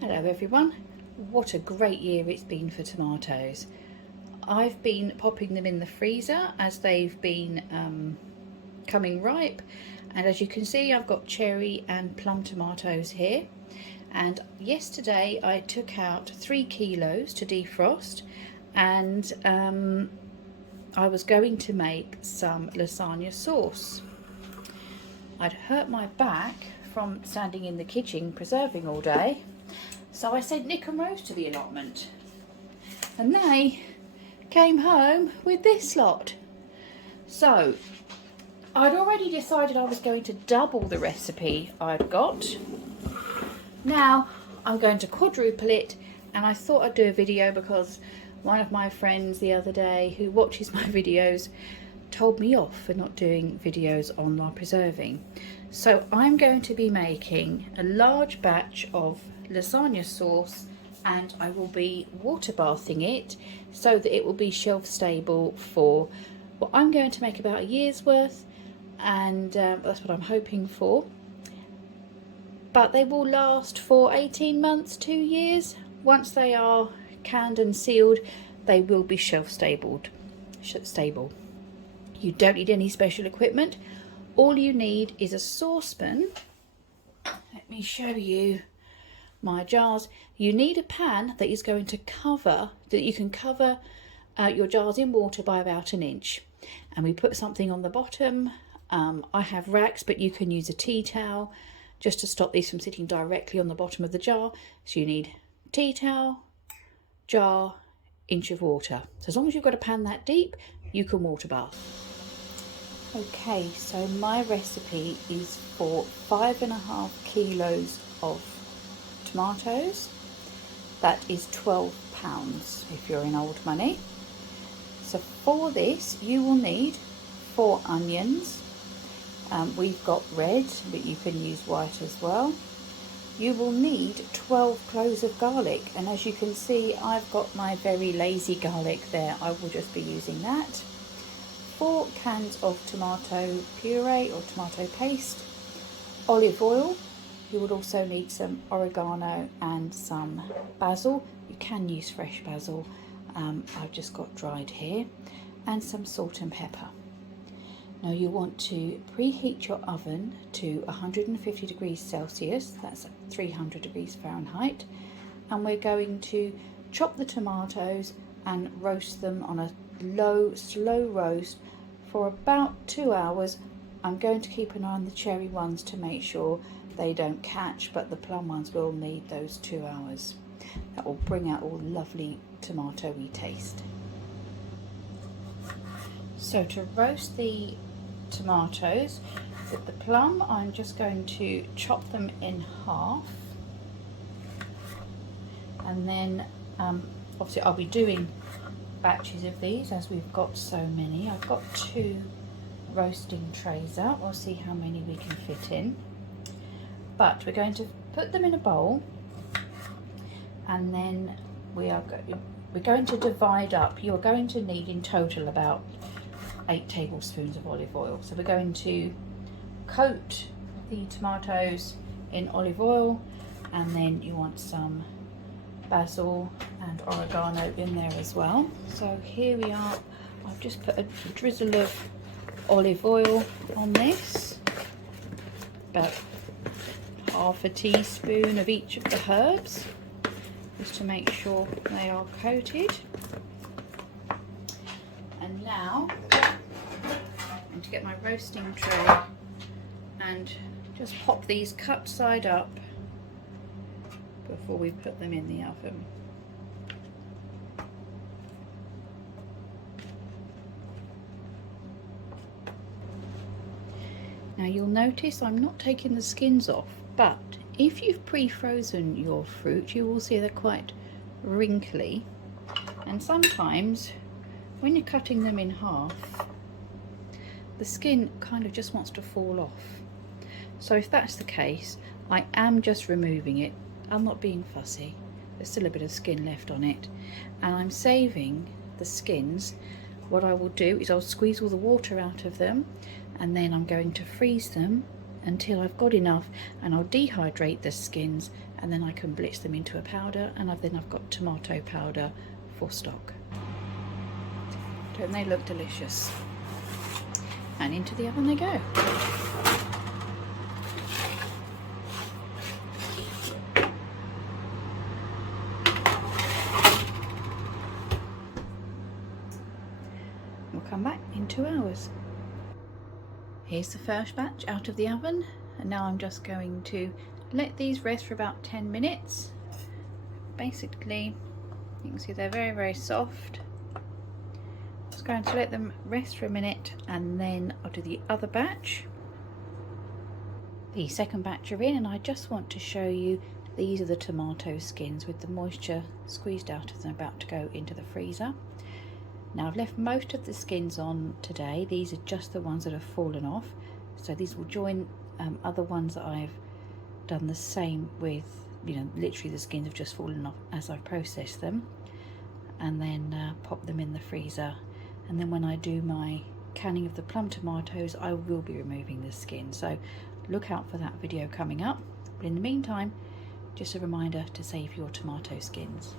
Hello everyone. What a great year it's been for tomatoes. I've been popping them in the freezer as they've been coming ripe, and as you can see I've got cherry and plum tomatoes here, and yesterday I took out 3 kilos to defrost, and I was going to make some lasagna sauce. I'd hurt my back from standing in the kitchen preserving all day, so I sent Nick and Rose to the allotment, and they came home with this lot. So I'd already decided I was going to double the recipe I've got. Now I'm going to quadruple it, and I thought I'd do a video because one of my friends the other day who watches my videos told me off for not doing videos on my preserving. So I'm going to be making a large batch of lasagna sauce, and I will be water bathing it so that it will be shelf stable for what I'm going to make about a year's worth, and that's what I'm hoping for. But they will last for 18 months, 2 years. Once they are canned and sealed, they will be shelf stable. You don't need any special equipment. All you need is a saucepan. Let me show you my jars. You need a pan that is going to cover, that you can cover your jars in water by about 1 inch. And we put something on the bottom. I have racks, but you can use a tea towel just to stop these from sitting directly on the bottom of the jar. So you need tea towel, jar, inch of water. So as long as you've got a pan that deep, you can water bath. Okay, so my recipe is for 5.5 kilos of tomatoes. That is £12 if you're in old money. So for this you will need 4 onions. We've got red, but you can use white as well. You will need 12 cloves of garlic, and as you can see I've got my very lazy garlic there. I will just be using that. 4 cans of tomato puree or tomato paste, olive oil. You would also need some oregano and some basil. You can use fresh basil, I've just got dried here, and some salt and pepper. Now you want to preheat your oven to 150 degrees Celsius, that's 300 degrees Fahrenheit, and we're going to chop the tomatoes and roast them on a slow roast for about 2 hours. I'm going to keep an eye on the cherry ones to make sure they don't catch, but the plum ones will need those 2 hours. That will bring out all the lovely tomatoey taste. So to roast the tomatoes with the plum, I'm just going to chop them in half, and then obviously I'll be doing batches of these as we've got so many. I've got 2 roasting trays out. We'll see how many we can fit in, but we're going to put them in a bowl, and then we're going to divide up. You're going to need in total about 8 tablespoons of olive oil. So we're going to coat the tomatoes in olive oil, and then you want some basil and oregano in there as well. So here we are. I've just put a drizzle of olive oil on this, about half a teaspoon of each of the herbs, just to make sure they are coated. And now I'm going to get my roasting tray and just pop these cut side up before we put them in the oven. Now you'll notice I'm not taking the skins off, but if you've pre-frozen your fruit, you will see they're quite wrinkly, and sometimes when you're cutting them in half, the skin kind of just wants to fall off. So if that's the case, I am just removing it. I'm not being fussy. There's still a bit of skin left on it, and I'm saving the skins. What I will do is I'll squeeze all the water out of them, and then I'm going to freeze them until I've got enough, and I'll dehydrate the skins and then I can blitz them into a powder, and then I've got tomato powder for stock. Don't they look delicious? And into the oven they go. We'll come back in 2 hours. Here's the first batch out of the oven, and now I'm just going to let these rest for about 10 minutes. Basically, you can see they're very, very soft. Just going to let them rest for a minute, and then I'll do the other batch. The second batch are in, and I just want to show you these are the tomato skins with the moisture squeezed out of them, about to go into the freezer. Now I've left most of the skins on today. These are just the ones that have fallen off, so these will join other ones that I've done the same with. You know, literally the skins have just fallen off as I've processed them, and then pop them in the freezer. And then when I do my canning of the plum tomatoes, I will be removing the skin, so look out for that video coming up. But in the meantime, just a reminder to save your tomato skins.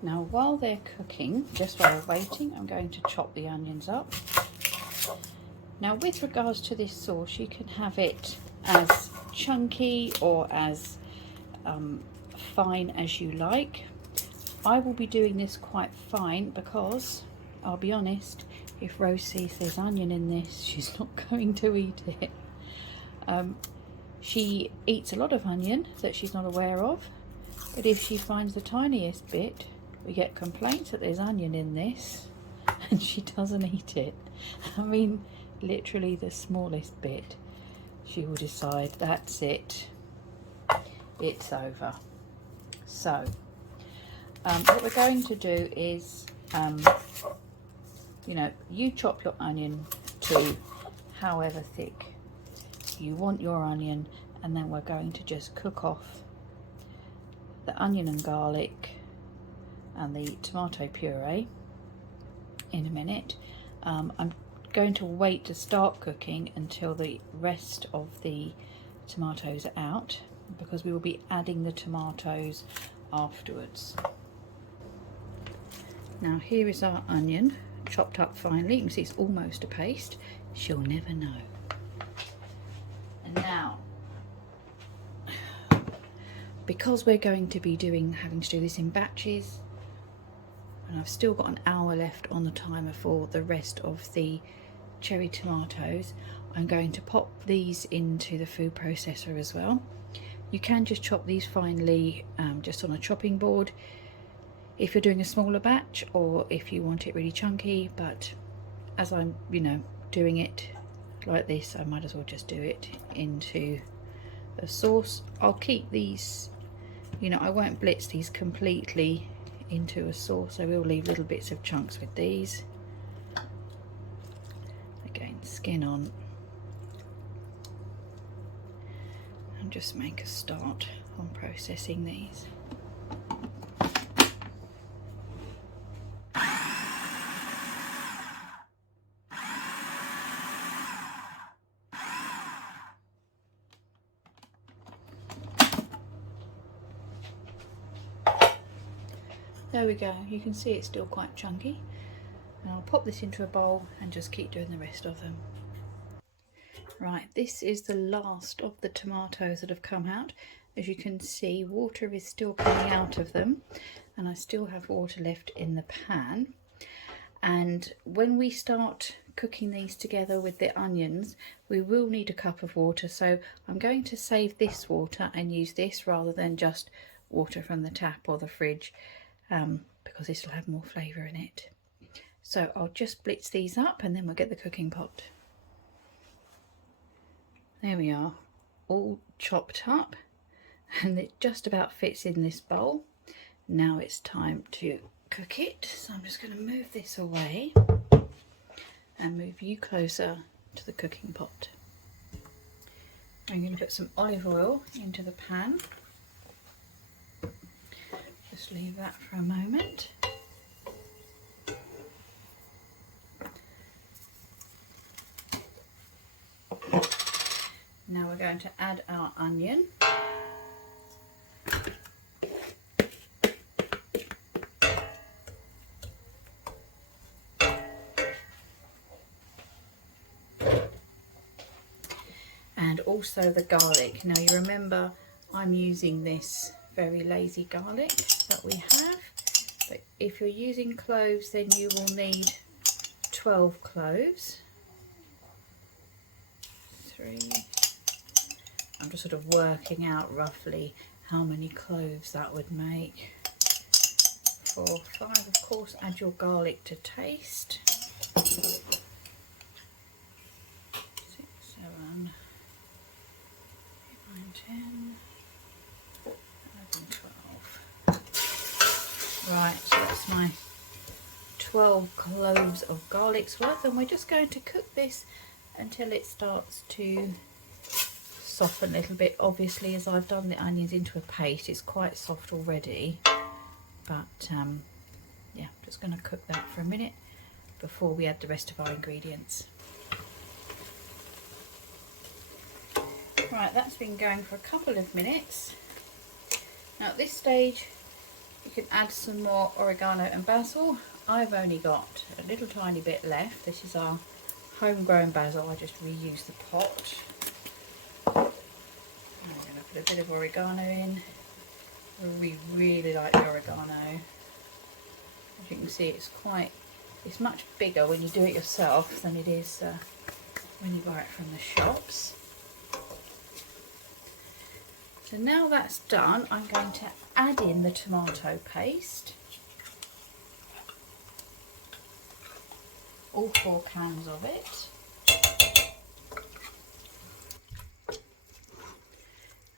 Now while they're cooking, just while we're waiting, I'm going to chop the onions up. Now with regards to this sauce, you can have it as chunky or as fine as you like. I will be doing this quite fine because, I'll be honest, if Rose sees there's onion in this, she's not going to eat it. She eats a lot of onion that she's not aware of, but if she finds the tiniest bit, we get complaints that there's onion in this, and she doesn't eat it. I mean, literally the smallest bit, she will decide that's it, it's over. So what we're going to do is, you know, you chop your onion to however thick you want your onion, and then we're going to just cook off the onion and garlic and the tomato puree in a minute. I'm going to wait to start cooking until the rest of the tomatoes are out, because we will be adding the tomatoes afterwards. Now here is our onion chopped up finely. You can see it's almost a paste. She'll never know. And now, because we're going to be having to do this in batches, and I've still got an hour left on the timer for the rest of the cherry tomatoes, I'm going to pop these into the food processor as well. You can just chop these finely just on a chopping board if you're doing a smaller batch, or if you want it really chunky, but as I'm, you know, doing it like this, I might as well just do it into the sauce. I'll keep these, you know, I won't blitz these completely into a sauce. I will leave little bits of chunks with these. Again, skin on, and just make a start on processing these. There we go, you can see it's still quite chunky. And I'll pop this into a bowl and just keep doing the rest of them. Right, this is the last of the tomatoes that have come out. As you can see, water is still coming out of them, and I still have water left in the pan. And when we start cooking these together with the onions, we will need a cup of water, so I'm going to save this water and use this rather than just water from the tap or the fridge, because this will have more flavour in it. So I'll just blitz these up and then we'll get the cooking pot. There we are, all chopped up, and it just about fits in this bowl. Now it's time to cook it, so I'm just going to move this away and move you closer to the cooking pot. I'm going to put some olive oil into the pan. Just leave that for a moment. Now we're going to add our onion. And also the garlic. Now you remember I'm using this very lazy garlic that we have, but if you're using cloves then you will need 12 cloves. 3. I'm just sort of working out roughly how many cloves that would make. 4, 5, of course add your garlic to taste. 6, 7, 9, 10, 11, 12. Right, so that's my 12 cloves of garlic's worth, and we're just going to cook this until it starts to soften a little bit. Obviously, as I've done the onions into a paste, it's quite soft already, but yeah, just going to cook that for a minute before we add the rest of our ingredients. Right, that's been going for a couple of minutes. Now at this stage you can add some more oregano and basil. I've only got a little tiny bit left. This is our homegrown basil. I just reused the pot. I'm going to put a bit of oregano in. We really like the oregano. As you can see, it's much bigger when you do it yourself than it is when you buy it from the shops. So now that's done, I'm going to add in the tomato paste. All 4 cans of it.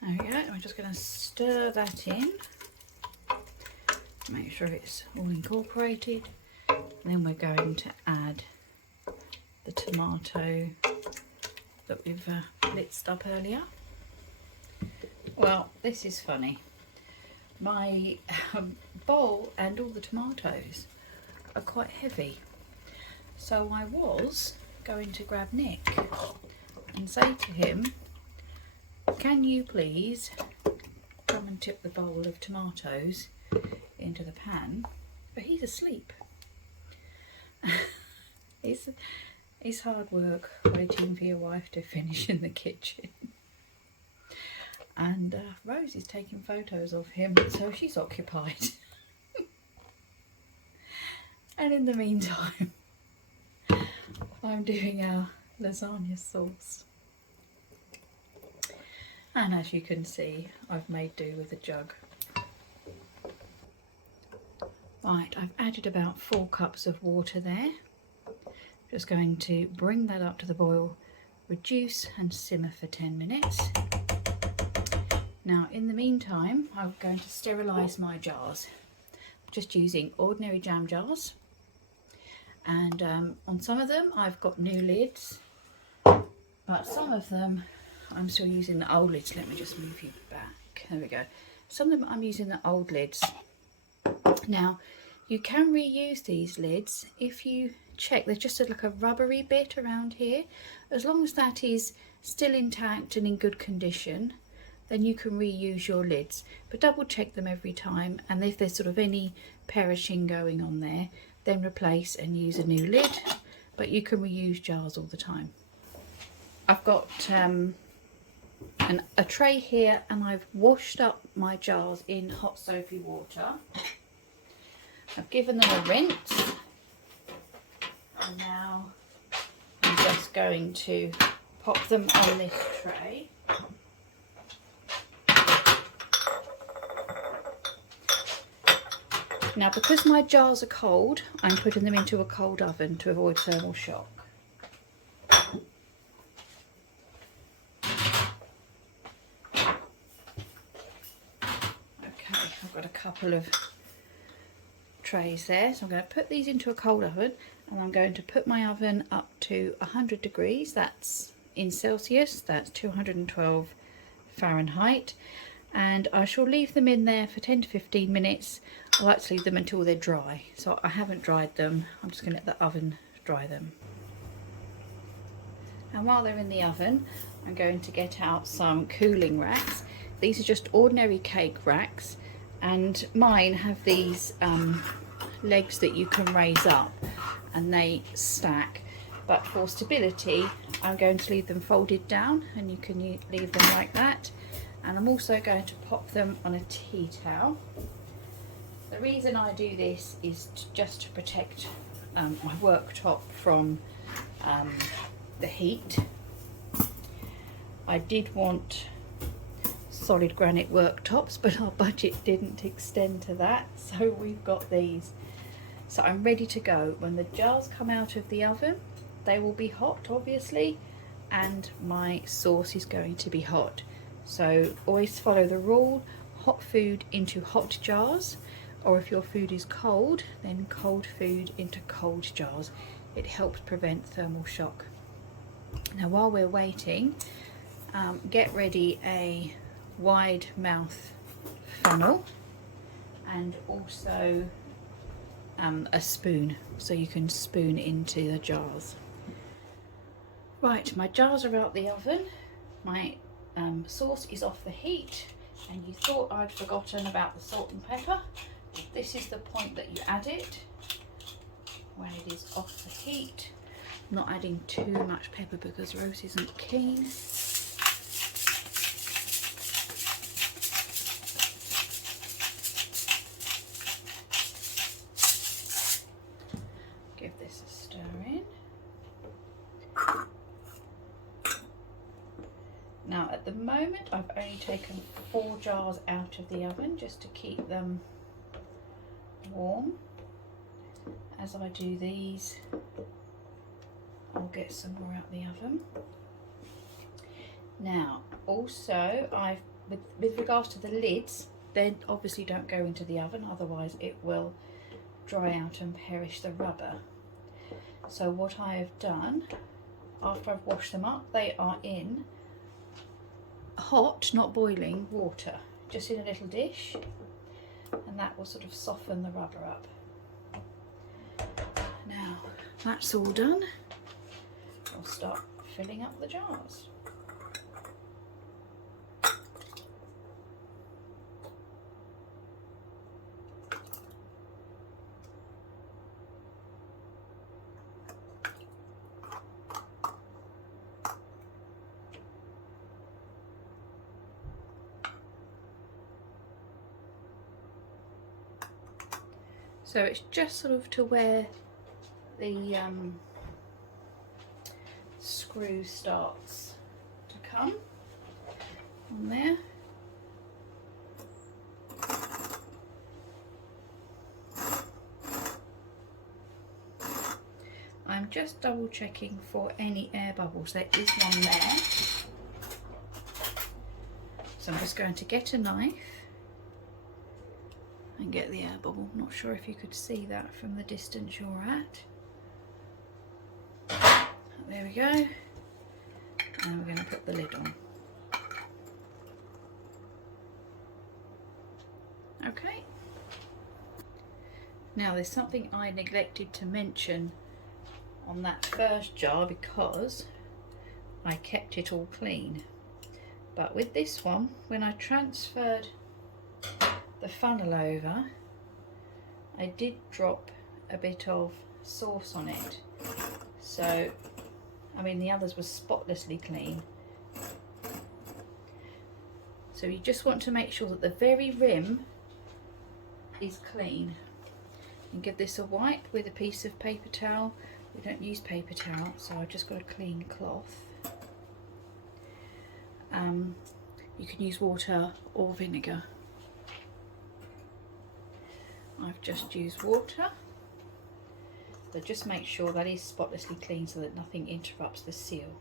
There we go. I'm just going to stir that in. Make sure it's all incorporated. And then we're going to add the tomato that we've blitzed up earlier. Well, this is funny. My bowl and all the tomatoes are quite heavy. So I was going to grab Nick and say to him, can you please come and tip the bowl of tomatoes into the pan? But he's asleep. It's hard work waiting for your wife to finish in the kitchen. And Rose is taking photos of him, so she's occupied. And in the meantime, I'm doing our lasagna sauce. And as you can see, I've made do with a jug. Right, I've added about 4 cups of water there. Just going to bring that up to the boil, reduce and simmer for 10 minutes. Now in the meantime, I'm going to sterilise my jars. I'm just using ordinary jam jars, and on some of them I've got new lids, but some of them I'm still using the old lids. Let me just move you back. There we go. Some of them I'm using the old lids. Now you can reuse these lids if you check. There's just like a rubbery bit around here. As long as that is still intact and in good condition, then you can reuse your lids, but double check them every time, and if there's sort of any perishing going on there, then replace and use a new lid, but you can reuse jars all the time. I've got a tray here, and I've washed up my jars in hot soapy water. I've given them a rinse, and now I'm just going to pop them on this tray. Now, because my jars are cold, I'm putting them into a cold oven to avoid thermal shock. Okay, I've got a couple of trays there, so I'm going to put these into a cold oven, and I'm going to put my oven up to 100 degrees. That's in Celsius, that's 212 Fahrenheit. And I shall leave them in there for 10 to 15 minutes. I like to leave them until they're dry. So I haven't dried them. I'm just going to let the oven dry them. And while they're in the oven, I'm going to get out some cooling racks. These are just ordinary cake racks, and mine have these legs that you can raise up and they stack. But for stability, I'm going to leave them folded down, and you can leave them like that. And I'm also going to pop them on a tea towel. The reason I do this is just to protect my worktop from the heat. I did want solid granite worktops, but our budget didn't extend to that, so we've got these. So I'm ready to go. When the jars come out of the oven, they will be hot, obviously, and my sauce is going to be hot. So always follow the rule: hot food into hot jars, or if your food is cold, then cold food into cold jars. It helps prevent thermal shock. Now while we're waiting, get ready a wide mouth funnel and also a spoon, so you can spoon into the jars. Right, my jars are out the oven. My sauce is off the heat, and you thought I'd forgotten about the salt and pepper. This is the point that you add it when it is off the heat. I'm not adding too much pepper because Rose isn't keen. Give this a stir in. Now at the moment I've only taken 4 jars out of the oven just to keep them warm. As I do these, I'll get some more out the oven. Now also with regards to the lids, they obviously don't go into the oven, otherwise it will dry out and perish the rubber. So what I have done, after I've washed them up, they are in hot, not boiling water, just in a little dish, and that will sort of soften the rubber up. Now that's all done, I'll start filling up the jars. So it's just sort of to where the screw starts to come on there. I'm just double checking for any air bubbles. There is one there. So I'm just going to get a knife and get the air bubble. Not sure if you could see that from the distance you're at. There we go. And we're going to put the lid on. Okay. Now there's something I neglected to mention on that first jar because I kept it all clean. But with this one, when I transferred the funnel over, I did drop a bit of sauce on it. So, I mean, the others were spotlessly clean. So you just want to make sure that the very rim is clean. And give this a wipe with a piece of paper towel. We don't use paper towel, so I've just got a clean cloth. You can use water or vinegar. I've just used water, but just make sure that is spotlessly clean so that nothing interrupts the seal.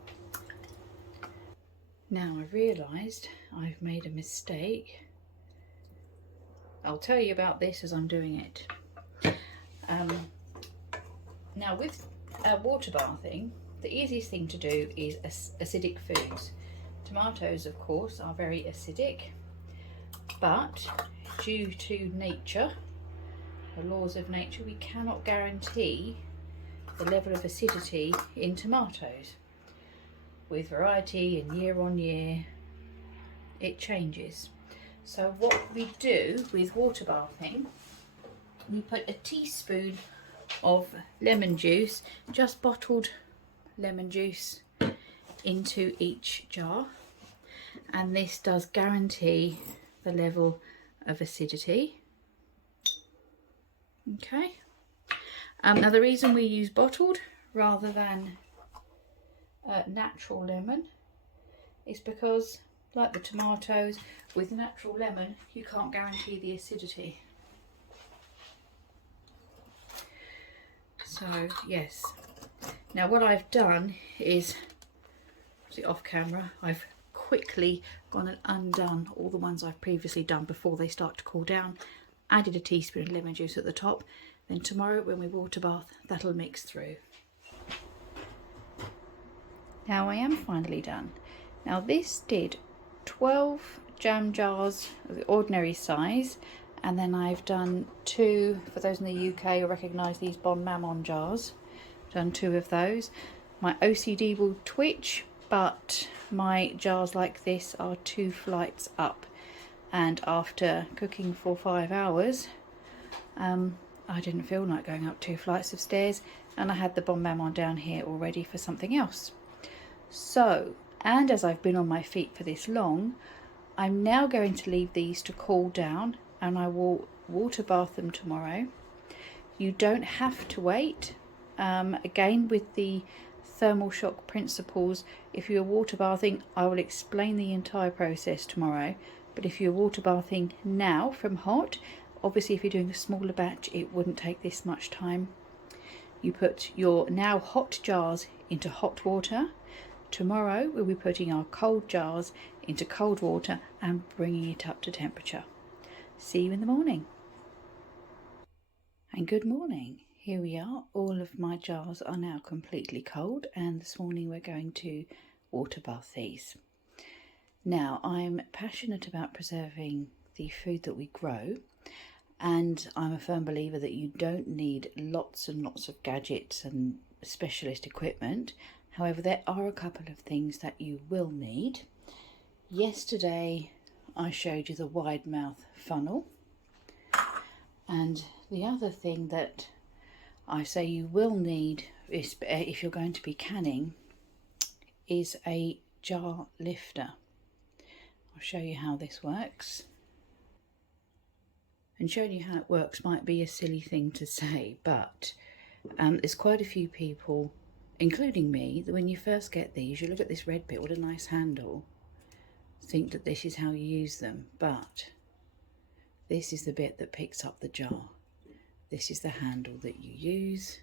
Now I've realised I've made a mistake. I'll tell you about this as I'm doing it. Now with water bathing, the easiest thing to do is acidic foods. Tomatoes, of course, are very acidic, but due to nature, the laws of nature, we cannot guarantee the level of acidity in tomatoes. with variety and year on year it changes. So what we do with water bathing, we put a teaspoon of lemon juice, just bottled lemon juice, into each jar, and this does guarantee the level of acidity. Okay. Now the reason we use bottled rather than natural lemon is because, like the tomatoes, with natural lemon you can't guarantee the acidity. So yes, now what I've done is, off camera, I've quickly gone and undone all the ones I've previously done before they start to cool down, added a teaspoon of lemon juice at the top, then tomorrow when we water bath that'll mix through. Now I am finally done. Now this did 12 jam jars of the ordinary size, and then I've done 2, for those in the UK will recognise these Bon Mammon jars, done 2 of those. My OCD will twitch, but my jars like this are 2 flights up, and after cooking for 5 hours I didn't feel like going up 2 flights of stairs, and I had the Bon Mammon down here all ready for something else. So, and as I've been on my feet for this long, I'm now going to leave these to cool down, and I will water bath them tomorrow. You don't have to wait. Again, with the thermal shock principles, if you're water bathing, I will explain the entire process tomorrow, but if you're water bathing now from hot, obviously if you're doing a smaller batch it wouldn't take this much time. You put your now hot jars into hot water. Tomorrow we'll be putting our cold jars into cold water and bringing it up to temperature. See you in the morning. And good morning. Here we are. All of my jars are now completely cold, and this morning we're going to water bath these. Now, I'm passionate about preserving the food that we grow, and I'm a firm believer that you don't need lots and lots of gadgets and specialist equipment. However, there are a couple of things that you will need. Yesterday I showed you the wide mouth funnel, and the other thing that I say you will need is, if you're going to be canning, is a jar lifter. I'll show you how this works. And showing you how it works might be a silly thing to say, but there's quite a few people, including me, that when you first get these, you look at this red bit, what a nice handle, think that this is how you use them, but this is the bit that picks up the jar. This is the handle that you use.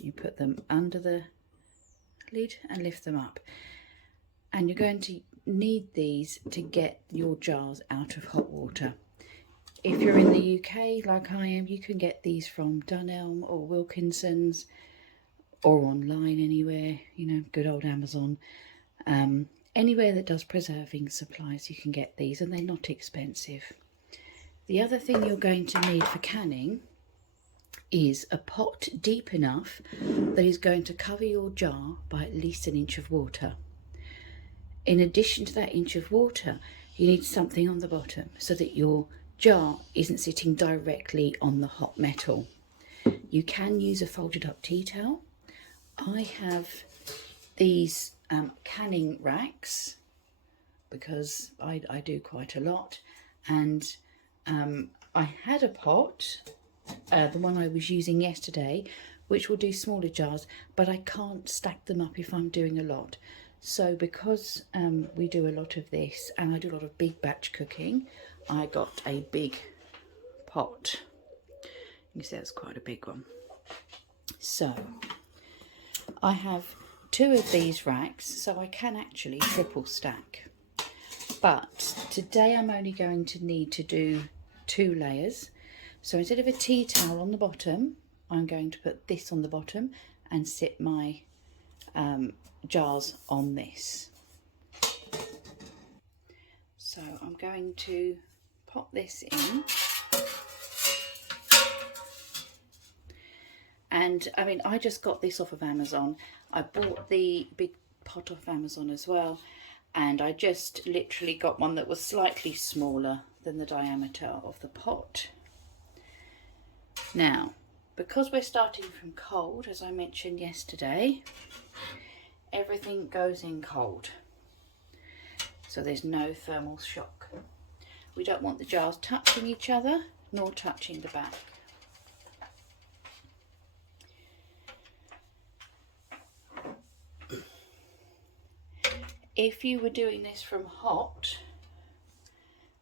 You put them under the lid and lift them up. And you're going to need these to get your jars out of hot water. If you're in the UK, like I am, you can get these from Dunelm or Wilkinson's, or online anywhere, you know, good old Amazon. Anywhere that does preserving supplies, you can get these, and they're not expensive. The other thing you're going to need for canning is a pot deep enough that is going to cover your jar by at least 1 inch of water. In addition to that inch of water, you need something on the bottom so that your jar isn't sitting directly on the hot metal. You can use a folded up tea towel. I have these canning racks because I do quite a lot, and I had a pot, the one I was using yesterday, which will do smaller jars, but I can't stack them up if I'm doing a lot. So because we do a lot of this, and I do a lot of big batch cooking, I got a big pot. You can see that's quite a big one. So I have 2 of these racks, so I can actually triple stack. But today I'm only going to need to do 2 layers. So instead of a tea towel on the bottom, I'm going to put this on the bottom and sit my jars on this. So I'm going to pop this in. And I mean, I just got this off of Amazon. I bought the big pot off Amazon as well, and I just literally got one that was slightly smaller than the diameter of the pot. Now, because we're starting from cold, as I mentioned yesterday, everything goes in cold, so there's no thermal shock. We don't want the jars touching each other nor touching the back. If you were doing this from hot,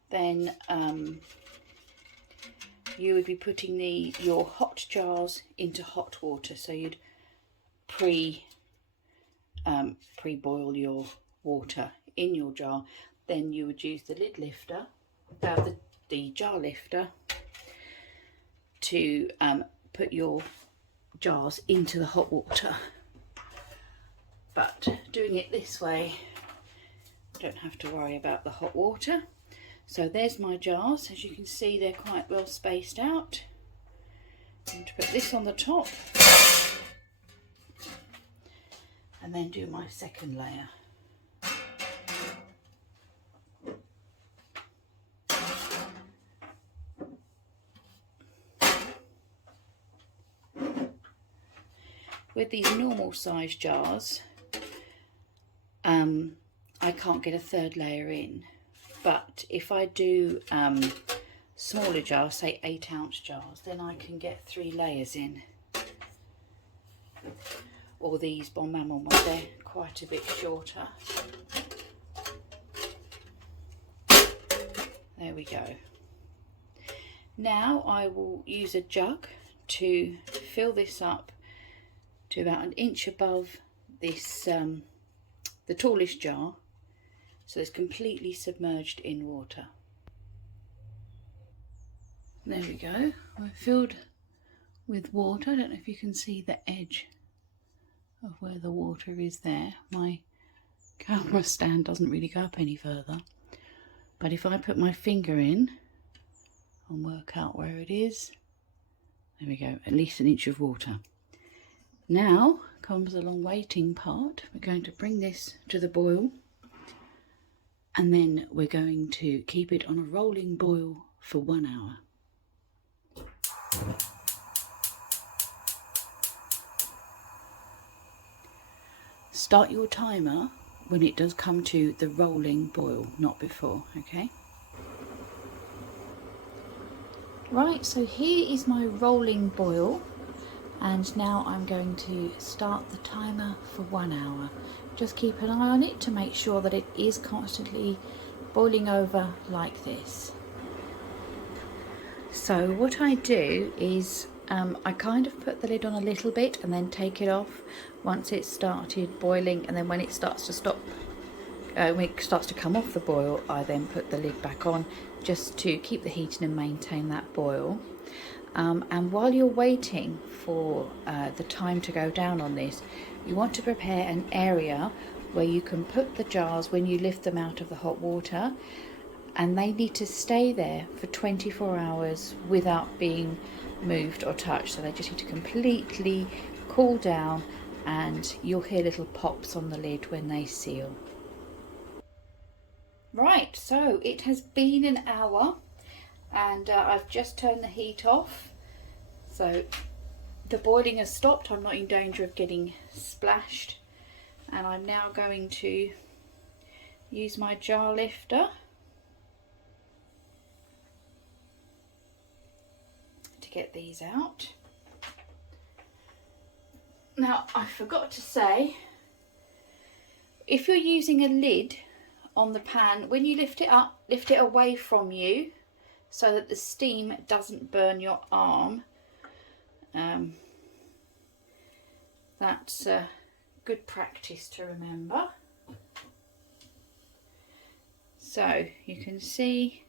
then you would be putting your hot jars into hot water. So you'd pre-boil your water in your jar. Then you would use the lid lifter, the jar lifter, to put your jars into the hot water. But doing it this way, you don't have to worry about the hot water. So there's my jars. As you can see, they're quite well spaced out. I'm going to put this on the top and then do my second layer. With these normal size jars, I can't get a third layer in, but if I do smaller jars, say 8-ounce jars, then I can get 3 layers in. Or these Bon Maman ones, they're quite a bit shorter. There we go. Now I will use a jug to fill this up to about 1 inch above this the tallest jar, so it's completely submerged in water. There we go. We're filled with water. I don't know if you can see the edge of where the water is there. My camera stand doesn't really go up any further, but if I put my finger in and work out where it is, there we go, at least 1 inch of water. Now comes the long waiting part. We're going to bring this to the boil, and then we're going to keep it on a rolling boil for 1 hour. Start your timer when it does come to the rolling boil, not before, okay? Right, so here is my rolling boil. And now I'm going to start the timer for 1 hour. Just keep an eye on it to make sure that it is constantly boiling over like this. So what I do is I kind of put the lid on a little bit and then take it off once it's started boiling, and then when it starts to when it starts to come off the boil, I then put the lid back on just to keep the heating and maintain that boil. And while you're waiting for the time to go down on this, you want to prepare an area where you can put the jars when you lift them out of the hot water, and they need to stay there for 24 hours without being moved or touched. So they just need to completely cool down, and you'll hear little pops on the lid when they seal. Right, so it has been an hour. And I've just turned the heat off, so the boiling has stopped. I'm not in danger of getting splashed, and I'm now going to use my jar lifter to get these out. Now, I forgot to say, if you're using a lid on the pan, when you lift it up, lift it away from you, so that the steam doesn't burn your arm. That's good practice to remember. So you can see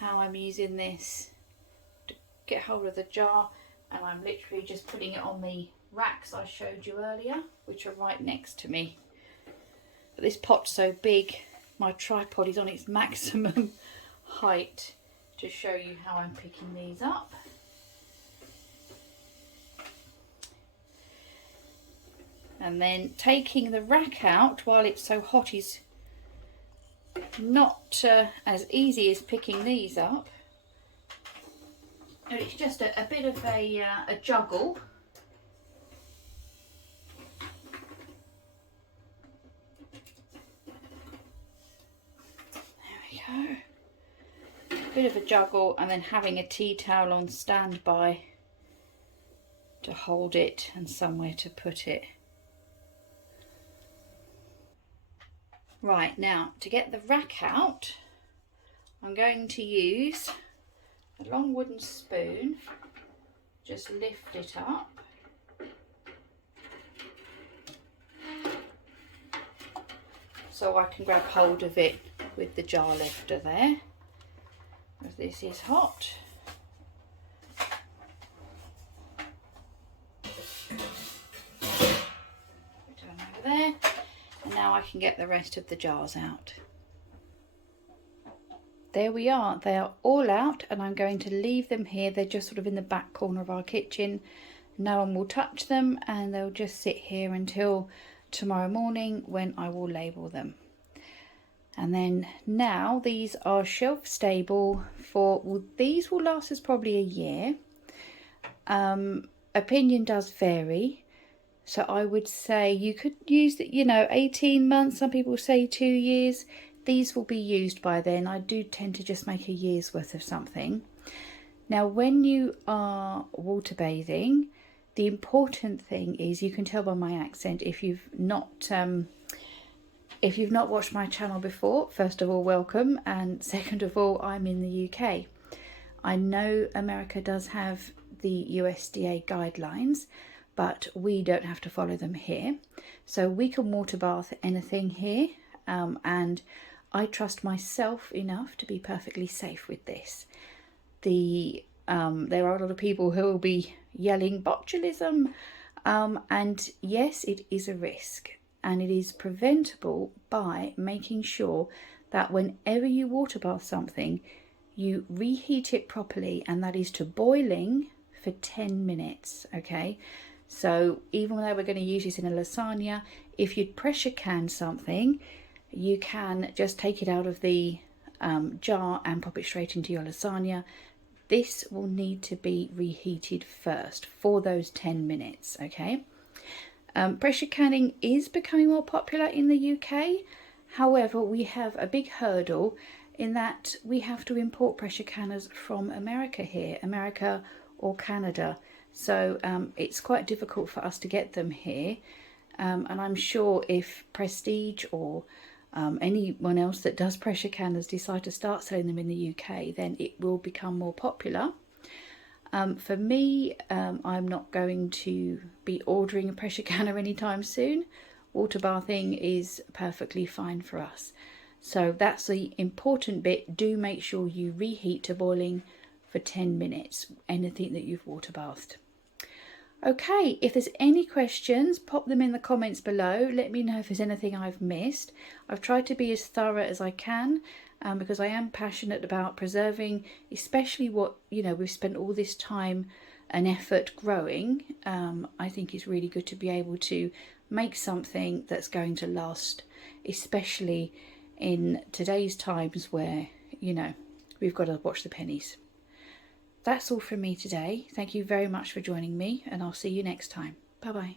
how I'm using this to get hold of the jar, and I'm literally just putting it on the racks I showed you earlier, which are right next to me. But this pot's so big, my tripod is on its maximum height to show you how I'm picking these up. And then taking the rack out while it's so hot is not as easy as picking these up. And it's just a bit of a juggle. There we go. A bit of a juggle, and then having a tea towel on standby to hold it and somewhere to put it. Right, now to get the rack out, I'm going to use a long wooden spoon. Just lift it up. So I can grab hold of it with the jar lifter there, as this is hot. Put it over there, and now I can get the rest of the jars out. There we are, they are all out, and I'm going to leave them here. They're just sort of in the back corner of our kitchen. No one will touch them, and they'll just sit here until tomorrow morning when I will label them. And then now these are shelf stable for, well, these will last us probably a year. Opinion does vary. So I would say you could use, 18 months. Some people say 2 years. These will be used by then. I do tend to just make a year's worth of something. Now, when you are water bathing, the important thing is, you can tell by my accent if you've not watched my channel before. First of all, welcome, and second of all, I'm in the UK. I know America does have the USDA guidelines, but we don't have to follow them here. So we can water bath anything here, and I trust myself enough to be perfectly safe with this. There are a lot of people who will be yelling botulism, and yes, it is a risk, and it is preventable by making sure that whenever you water bath something, you reheat it properly, and that is to boiling for 10 minutes, okay? So even though we're going to use this in a lasagna, if you'd pressure can something, you can just take it out of the jar and pop it straight into your lasagna. This will need to be reheated first for those 10 minutes, okay? Pressure canning is becoming more popular in the UK. However, we have a big hurdle in that we have to import pressure canners from America here, America or Canada. So it's quite difficult for us to get them here. And I'm sure if Prestige or anyone else that does pressure canners decide to start selling them in the UK, then it will become more popular. For me, I'm not going to be ordering a pressure canner anytime soon. Water bathing is perfectly fine for us. So that's the important bit. Do make sure you reheat to boiling for 10 minutes, anything that you've water bathed. Okay, if there's any questions, pop them in the comments below. Let me know if there's anything I've missed. I've tried to be as thorough as I can, because I am passionate about preserving, especially what, we've spent all this time and effort growing. I think it's really good to be able to make something that's going to last, especially in today's times where, we've got to watch the pennies. That's all from me today. Thank you very much for joining me, and I'll see you next time. Bye-bye.